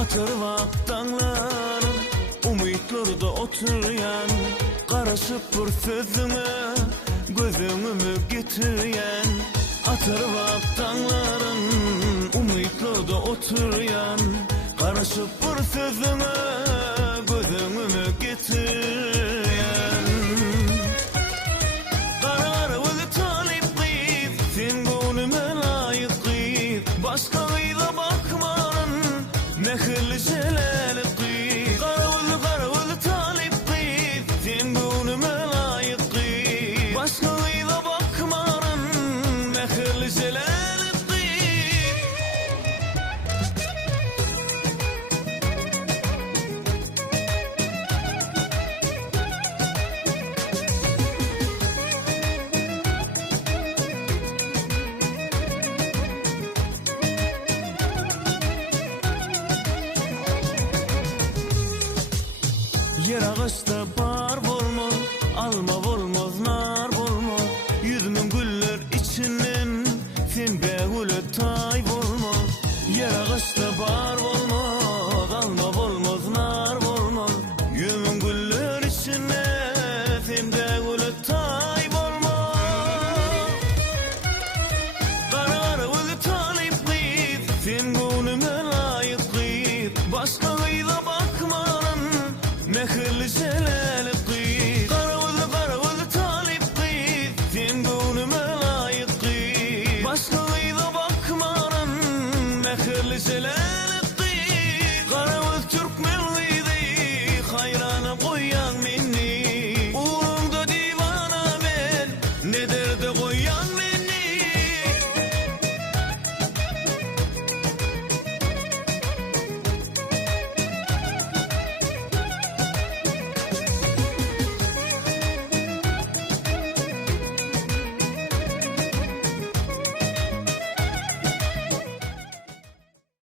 Atar vaktanlarım umutlarda oturyan, qarashıp bir sözüne gözümü getiryen. Atar vaktanlarım umutlarda oturyan, qarashıp bir sözüne gözümü getiryen. Qarar özü talip qıyıp, sen gönlüme layık qıyıp, başka gıyda bakmarın mehirli jelali qıyıp. Qarar özü talip qıyıp, sen gönlüme layık qıyıp, başka gıyda bakmarın mehirli jelali qıyıp. Yer ağaçta bar bolmaz, alma bolmaz, nar bolmaz. Yüzümün güller içinden sen begülü tay bolmaz. Yer ağaçta bar bolmaz, alma bolmaz, nar bolmaz. Yüzümün güller içinden sen begülü tay bolmaz. Qarar özü talip qıyıp, sen gönlüme layık qıyıp, başka gıyda bakmarın mehirli jelali qıyıp. Qara özü talip qıyıp, sen gönlüme layık qıyıp, başka gıyda bakmarın mehirli jelali